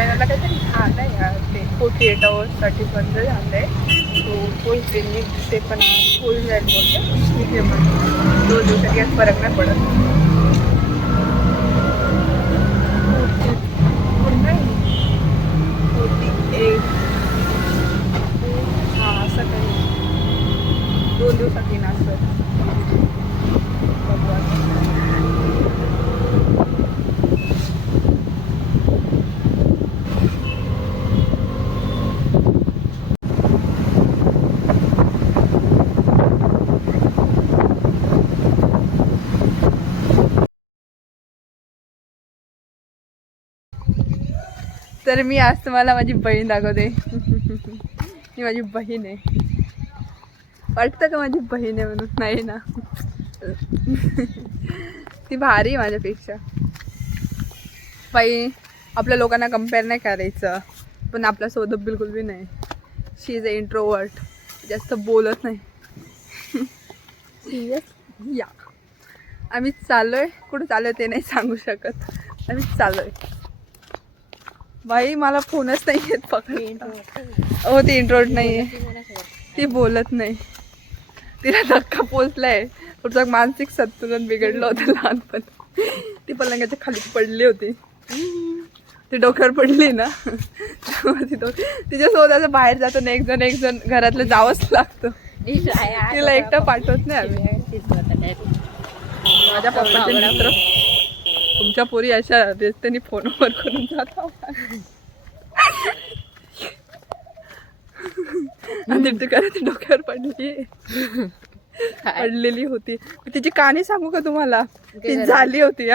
चॅनलला काहीतरी झालं यार ते 48 आवर्ससाठी बंद झालंय. तो फुल क्लिनिक ते पण फुल जाईल बोलते. 2 दिवसात यात फरक नाही पडत. असं काही 2 दिवसात येणार सर. तर मी आज तुम्हाला माझी बहीण दाखवते. ही माझी बहीण आहे. वाटतं का माझी बहीण आहे म्हणून? नाही ना. ती भारी आहे माझ्यापेक्षा. बाई आपल्या लोकांना कम्पेअर नाही करायचं, पण आपल्यासोबत बिलकुल बी नाही. शी इज अ इंट्रोवर्ट. जास्त बोलत नाही. या आम्ही चाललोय. कुठं चाललोय ते नाही सांगू शकत. आम्ही चाललोय. बाई मला फोनच नाही येत पकडता. हो ती इंट्रोवर्ट नाही आहे. ती बोलत नाही. तिला धक्का पोचलाय. पुढचं मानसिक संतुलन बिघडलं होतं लहानपण. ती पलंगाच्या खाली पडली होती. ती डोक्यावर पडली ना तिच्यासोबत असं बाहेर जातो ना एक जण घरातलं जावंच लागतं. तिला एकटं पाठवत नाही आम्ही. माझ्या पप्पाचे मित्र तुमच्या पोरी अशा रस्त्याने फोनवर करून जाता. आणि ती डोक्यावर पडलेली होती. तिची कहाणी सांगू का तुम्हाला? ती झाली होती.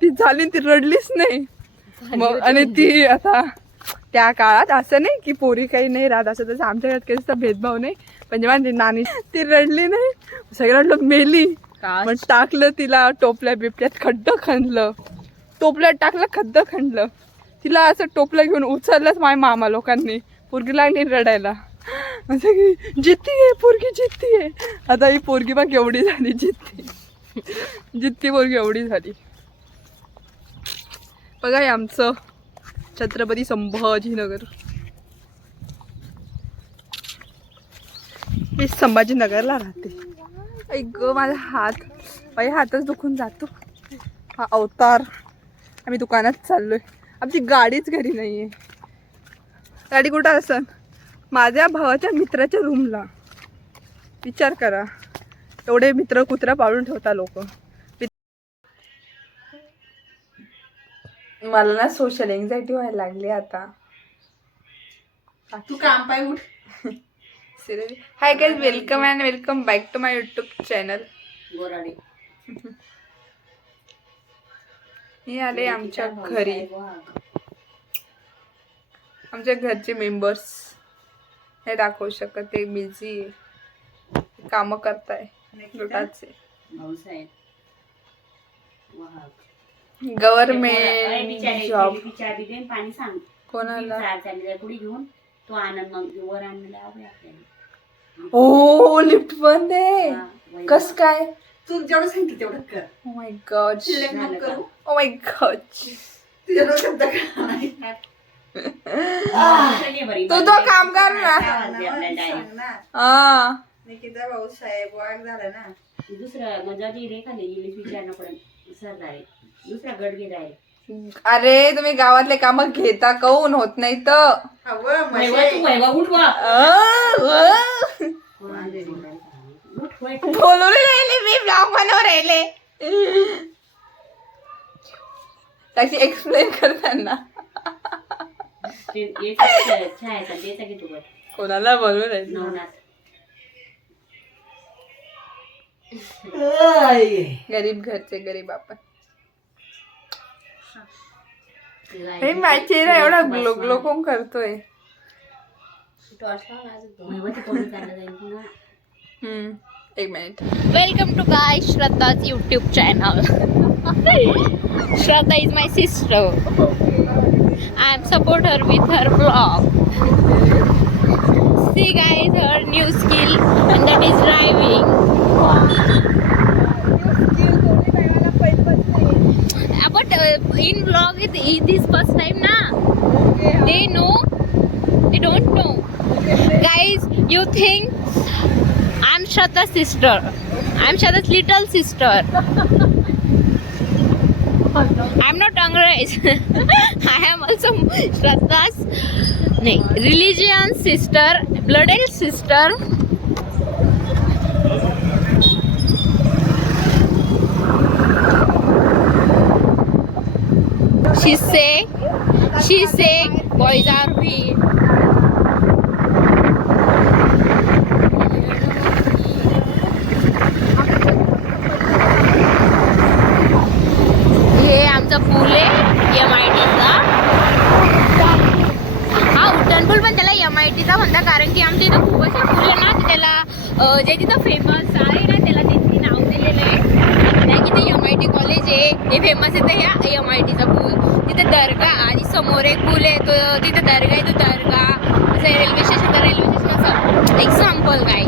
ती झाली ती रडलीच नाही. आणि ती आता त्या काळात असं नाही की पोरी काही नाही राहत असं तसं आमच्या घरात काही भेदभाव नाही. पण जेव्हा नानी ती रडली नाही सगळं रडलं मेली. मग टाकलं तिला टोपल्या बिपल्यात खड्डं खणलं. टोपल्यात टाकलं खड्डं खणलं. तिला असं टोपलं घेऊन उचललंच माझ्या मामा लोकांनी. पोरगीला नाही रडायला. असं की जित्ती आहे पोरगी जित्ती आहे. आता ही पोरगी बघ एवढी झाली. जित्ती पोरगी एवढी झाली. बघा हे आमचं छत्रपती संभाजीनगर. मी संभाजीनगरला राहते. ऐक माझा हात बाई हातच दुखून जातो. हा अवतार. आम्ही दुकानात चाललोय. आमची गाडीच घरी नाहीये. गाडी कुठं असन? माझ्या भावाच्या मित्राच्या रूमला. विचार करा. एवढे मित्र कुत्रा पाळून ठेवता लोक. मला ना सोशल एन्झायटी व्हायला लागली आता. तू काम पाय उठ. Hi guys, welcome and welcome back to my YouTube channel. Goradi हे आले आमच्या घरी. आमच्या घरचे मेंबर्स हे दाखवू शकत. ते बिझी काम करताय गटाचे. Government job. पाणी सांग कोणाला? पुढे घेऊन तो आनंद मग वर आणला. ओ लिफ्ट बंद आहे. कस काय? तू जेवढं सांगितलं तेवढं कर. Oh my god. करू. Oh my god. तुझ्या शब्द तो काम कर ना. हा निकिता भाऊसाहेब वाघ झाला ना. दुसरं मजा रेखाने इंग्लिश विचारणं पडेल. सरदार दुसरा गट गेला आहे. अरे तुम्ही गावातले काम घेता काऊन होत नाही तर? बोलून राहिले मी ब्लॉग बनवून राहिले. त्याची एक्सप्लेन करताना कोणाला बोलून राहिले? गरीब घरचे गरीब आपण. माझा चेहरा एवढा ग्लो ग्लो कोण करतोय? एक minute. Welcome to guys Shraddha's YouTube channel. Shraddha is my sister. I am support her with her vlog. See guys her new skill and that is driving. But in vlog it is this first time na. They know, they don't know. Guys, you think I'm Shraddha's sister. I'm Shraddha's little sister. I'm not Angrez. I am also Shraddha's religion sister, blooded sister. She say boys are weak. हे आमचा पूल आहे MITचा. हा उड्डाण पूल पण त्याला MITचा म्हणतात कारण की आमच्या इथं खूप असे पूल आहे ना ते त्याला जे तिथं फेमस आहे ना त्याला त्यांनी नाव दिलेलं आहे. नाही की ते MIT कॉलेज आहे हे फेमस आहे तर ह्या MITचा पूल. तिथे दर्गा आणि समोर एक पूल आहे तो तिथे दर्गा आहे तो दर्गा असं रेल्वे स्टेशन असं एक्झाम्पल काय